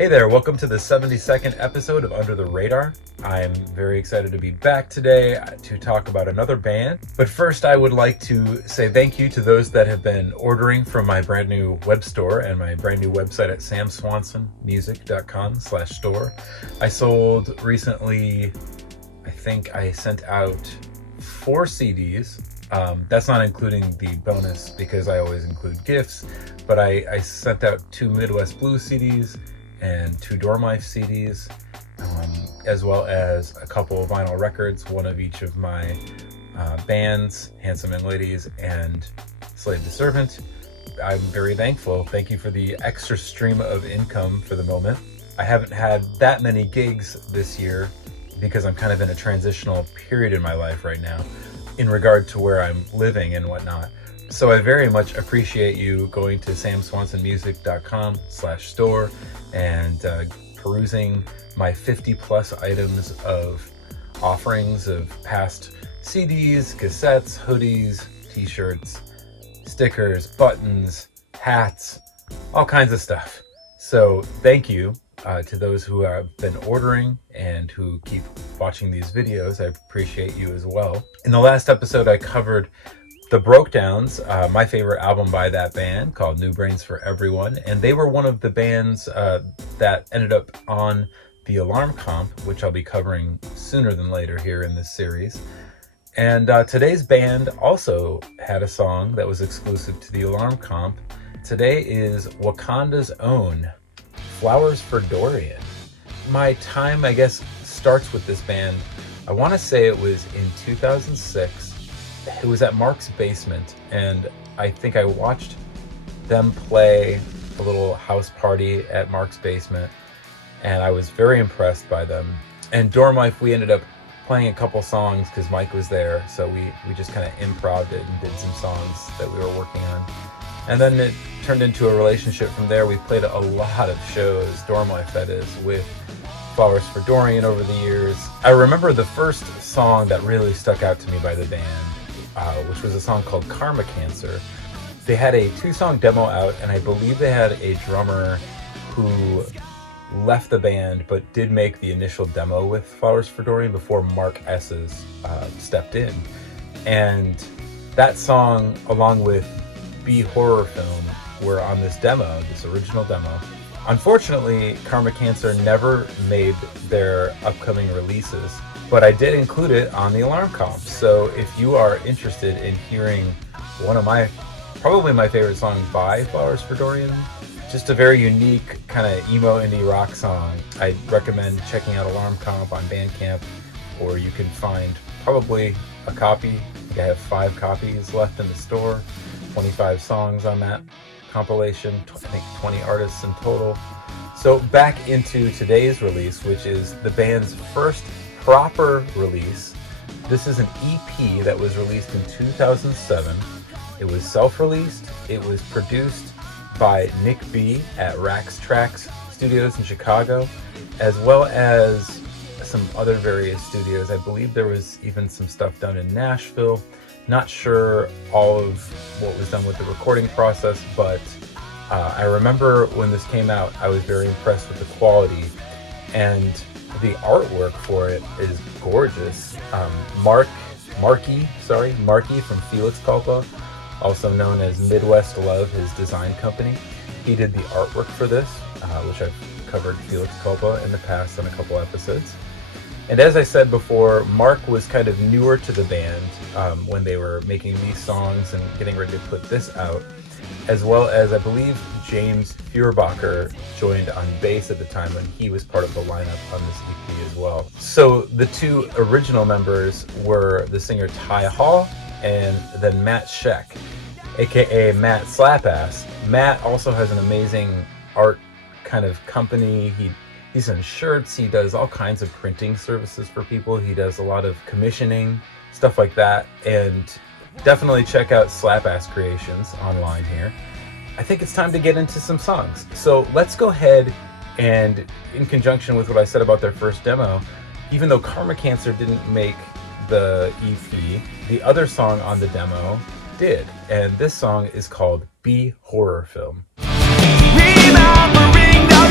Hey there, welcome to the 72nd episode of Under the Radar. I'm very excited to be back today to talk about another band. But first, I would like to say thank you to those that have been ordering from my brand new web store and my brand new website at samswansonmusic.com/store. I sold recently, I think I sent out 4 CDs. That's not including the bonus because I always include gifts, but I sent out 2 Midwest Blues CDs and 2 Dorm Life CDs, as well as a couple of vinyl records, one of each of my bands, Handsome Young Ladies and Slave to Servant. I'm very thankful. Thank you for the extra stream of income for the moment. I haven't had that many gigs this year because I'm kind of in a transitional period in my life right now in regard to where I'm living and whatnot. So I very much appreciate you going to samswansonmusic.com/store and perusing my 50 plus items of offerings of past CDs, cassettes, hoodies, t-shirts, stickers, buttons, hats, all kinds of stuff. So thank you to those who have been ordering and who keep watching these videos. I appreciate you as well. In the last episode, I covered The Brokedowns, my favorite album by that band called New Brains for Everyone. And they were one of the bands that ended up on the Alarm Comp, which I'll be covering sooner than later here in this series. And today's band also had a song that was exclusive to the Alarm Comp. Today is Waconda's own Flowers For Dorian. My time, I guess, starts with this band. I want to say it was in 2006. It was at Mark's basement, and I think I watched them play a little house party at Mark's basement, and I was very impressed by them. And Dorm Life, we ended up playing a couple songs because Mike was there, so we just kind of improvised it and did some songs that we were working on. And then it turned into a relationship from there. We played a lot of shows, Dorm Life that is, with Flowers For Dorian over the years. I remember the first song that really stuck out to me by the band, which was a song called Karma Cancer. They had a 2-song demo out, and I believe they had a drummer who left the band but did make the initial demo with Flowers For Dorian before Mark S's stepped in. And that song, along with B Horror Film, were on this demo, this original demo. Unfortunately, Karma Cancer never made their upcoming releases, but I did include it on the Alarm Comp. So if you are interested in hearing one of probably my favorite songs by Flowers For Dorian, just a very unique kind of emo indie rock song, I recommend checking out Alarm Comp on Bandcamp, or you can find probably a copy. I think I have 5 copies left in the store, 25 songs on that compilation, I think 20 artists in total. So back into today's release, which is the band's first proper release. This is an EP that was released in 2007. It was self-released. It was produced by Nick B at Rax Tracks Studios in Chicago, as well as some other various studios. I believe there was even some stuff done in Nashville. Not sure all of what was done with the recording process, but I remember when this came out, I was very impressed with the quality, and the artwork for it is gorgeous. Marky from Felix Culpa, also known as Midwest Love, his design company. He did the artwork for this, which I've covered Felix Culpa in the past on a couple episodes. And as I said before, Mark was kind of newer to the band when they were making these songs and getting ready to put this out, as well as I believe James Feuerbacher joined on bass at the time when he was part of the lineup on this EP as well. So the 2 original members were the singer Ty Hall and then Matt Scheck, aka Matt Slapass. Matt also has an amazing art kind of company. He's in shirts, he does all kinds of printing services for people, he does a lot of commissioning, stuff like that, and definitely check out Slapass Creations online here. I think it's time to get into some songs. So let's go ahead and, in conjunction with what I said about their first demo, even though Karma Cancer didn't make the EP, the other song on the demo did, and this song is called B Horror Film. Remembering the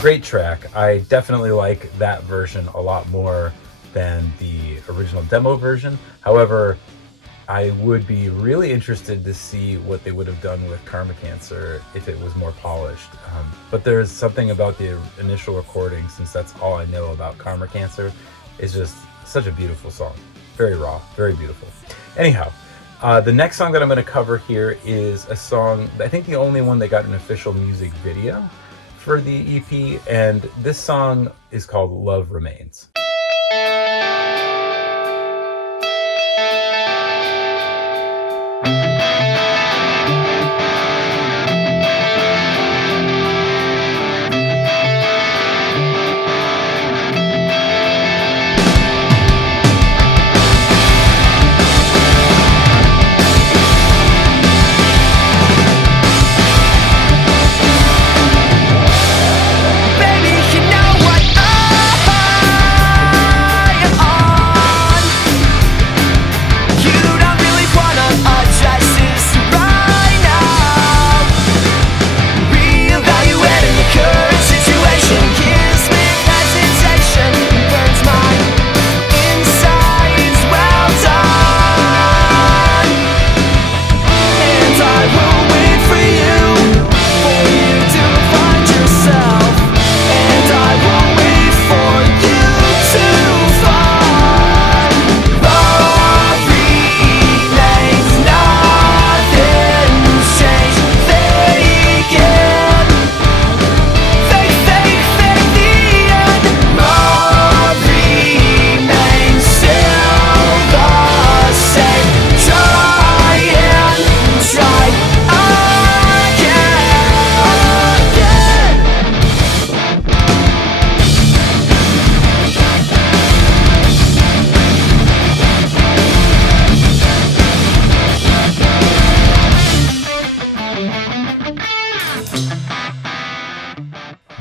Great track. I definitely like that version a lot more than the original demo version. However, I would be really interested to see what they would have done with Karma Cancer if it was more polished. But there's something about the initial recording, since that's all I know about Karma Cancer, is just such a beautiful song. Very raw, very beautiful. Anyhow, the next song that I'm going to cover here is a song, I think the only one that got an official music video for the EP, and this song is called Love Remains.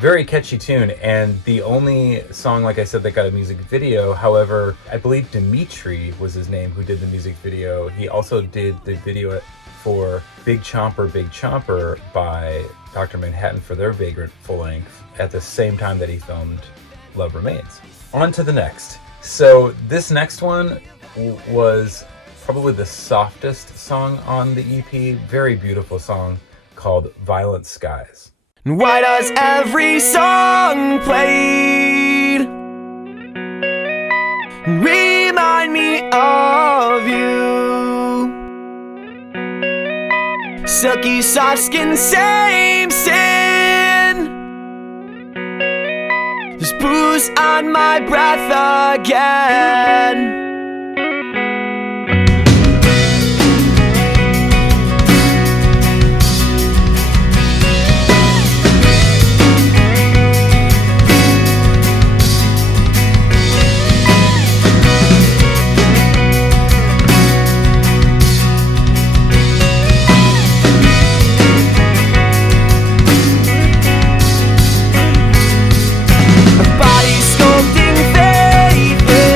Very catchy tune, and the only song, like I said, that got a music video. However, I believe Dimitri was his name who did the music video. He also did the video for Big Chomper by Dr. Manhattan for their Vagrant full length at the same time that he filmed Love Remains. On to the next. So this next one was probably the softest song on the EP. Very beautiful song called Violent Skies. Why does every song played remind me of you? Silky soft skin, same sin. There's booze on my breath again. Body sculpting faces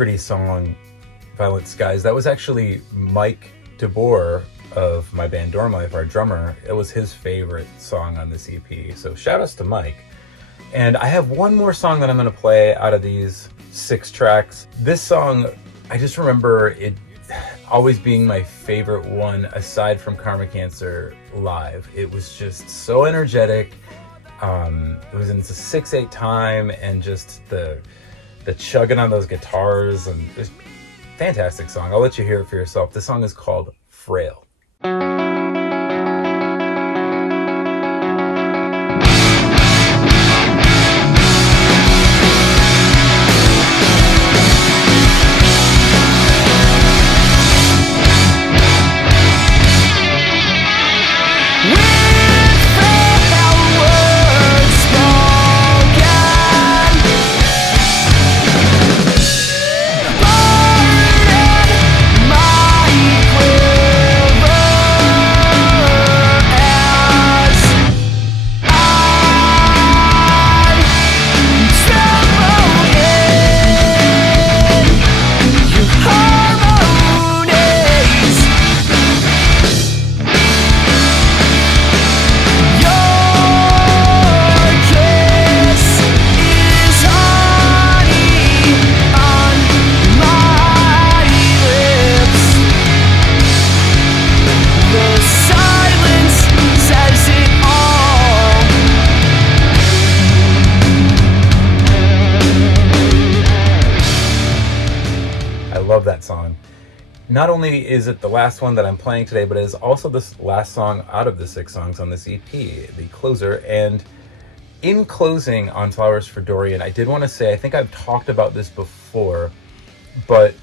pretty song, Violent Skies. That was actually Mike DeBoer of my band Dormlife, our drummer. It was his favorite song on this EP. So shout outs to Mike. And I have one more song that I'm going to play out of these 6 tracks. This song, I just remember it always being my favorite one aside from Karma Cancer live. It was just so energetic. It was in a 6/8 time, and just the chugging on those guitars, and it was a fantastic song. I'll let you hear it for yourself. This song is called Frail. Love that song. Not only is it the last one that I'm playing today, but it is also the last song out of the 6 songs on this EP, the closer. And in closing on Flowers for Dorian, I did want to say, I think I've talked about this before, but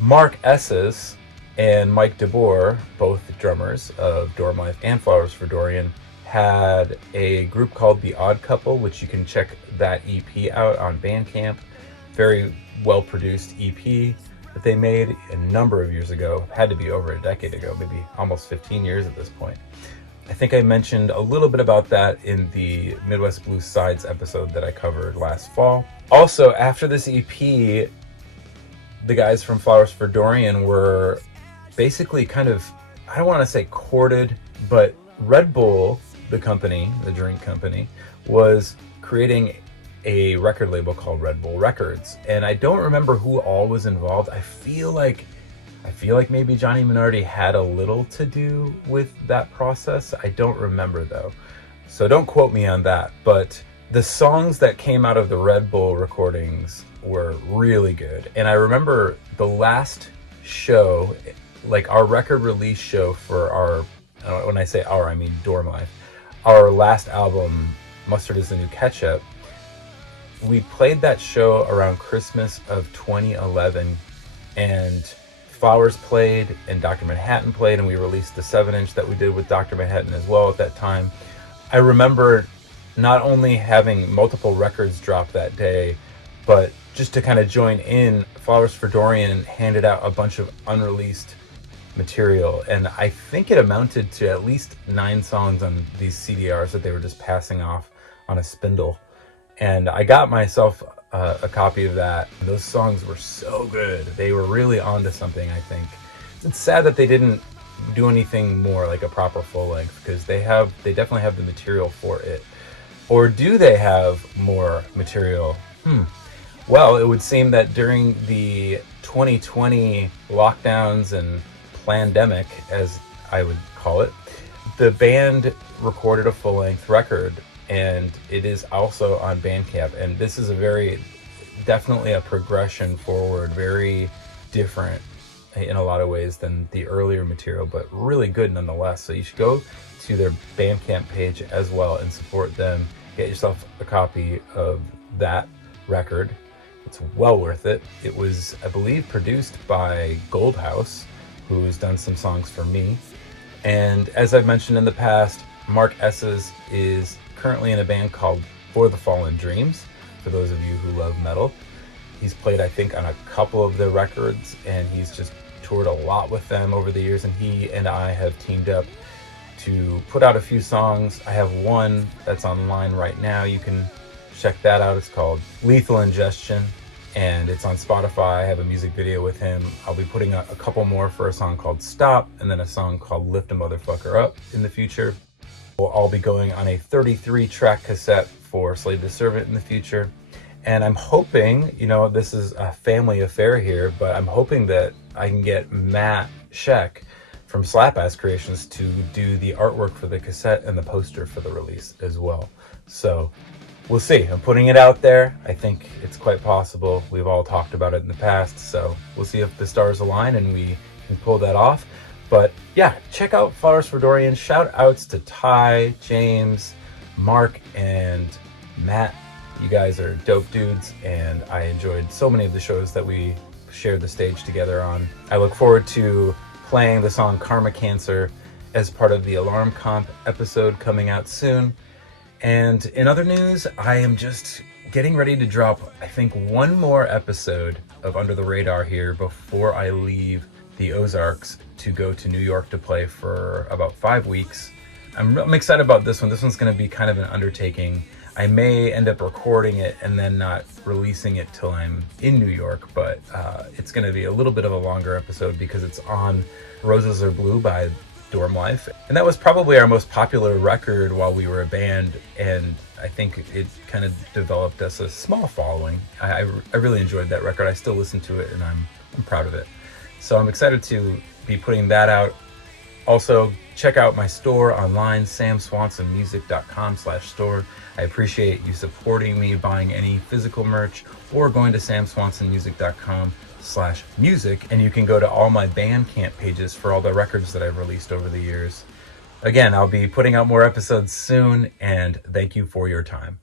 Mark Esses and Mike DeBoer, both drummers of Dormlife and Flowers for Dorian, had a group called The Odd Couple, which you can check that EP out on Bandcamp. Very well produced EP that they made a number of years ago. Had to be over a decade ago, maybe almost 15 years at this point. I think I mentioned a little bit about that in the Midwest Blues Sides episode that I covered last fall. Also, after this EP, the guys from Flowers for Dorian were basically kind of, I don't want to say courted, but Red Bull, the company, the drink company, was creating a record label called Red Bull Records, and I don't remember who all was involved. I feel like maybe Johnny Minardi had a little to do with that process. I don't remember though, so don't quote me on that. But the songs that came out of the Red Bull recordings were really good, and I remember the last show, like our record release show for our, when I say our, I mean Dormlife, our last album, Mustard is the New Ketchup. We played that show around Christmas of 2011, and Flowers played and Dr. Manhattan played, and we released the 7-inch that we did with Dr. Manhattan as well at that time. I remember not only having multiple records drop that day, but just to kind of join in, Flowers for Dorian handed out a bunch of unreleased material, and I think it amounted to at least 9 songs on these CDRs that they were just passing off on a spindle. And I got myself a copy of that. Those songs were so good. They were really onto something, I think. It's sad that they didn't do anything more like a proper full length, because they definitely have the material for it. Or do they have more material? Well, it would seem that during the 2020 lockdowns and plandemic, as I would call it, the band recorded a full-length record, and it is also on Bandcamp. And this is definitely a progression forward, very different in a lot of ways than the earlier material, but really good nonetheless. So you should go to their Bandcamp page as well and support them. Get yourself a copy of that record. It's well worth it. It was, I believe, produced by Goldhouse, who's done some songs for me. And as I've mentioned in the past, Mark Esses is currently in a band called For the Fallen Dreams, for those of you who love metal. He's played, I think, on a couple of their records, and he's just toured a lot with them over the years, and he and I have teamed up to put out a few songs. I have one that's online right now. You can check that out. It's called Lethal Ingestion. and it's on Spotify. I have a music video with him. I'll be putting a couple more for a song called Stop, and then a song called Lift a Motherfucker Up in the future. We'll all be going on a 33-track cassette for Slave to Servant in the future. And I'm hoping, this is a family affair here, but I'm hoping that I can get Matt Scheck from Slap Ass Creations to do the artwork for the cassette and the poster for the release as well. So we'll see. I'm putting it out there. I think it's quite possible. We've all talked about it in the past, so we'll see if the stars align and we can pull that off. But yeah, check out Flowers for Dorian. Shout outs to Ty, James, Mark, and Matt. You guys are dope dudes, and I enjoyed so many of the shows that we shared the stage together on. I look forward to playing the song Karma Cancer as part of the Alarm Comp episode coming out soon. And in other news, I am just getting ready to drop, I think, one more episode of Under the Radar here before I leave the Ozarks to go to New York to play for about 5 weeks. I'm excited about this one. This one's going to be kind of an undertaking. I may end up recording it and then not releasing it till I'm in New York, but it's going to be a little bit of a longer episode because it's on Roses Are Blue by Dorm Life. And that was probably our most popular record while we were a band, and I think it kind of developed us a small following. I really enjoyed that record. I still listen to it, and I'm proud of it. So I'm excited to be putting that out. Also, check out my store online, samswansonmusic.com/store. I appreciate you supporting me, buying any physical merch, or going to samswansonmusic.com/music, and you can go to all my Bandcamp pages for all the records that I've released over the years. Again, I'll be putting out more episodes soon, and thank you for your time.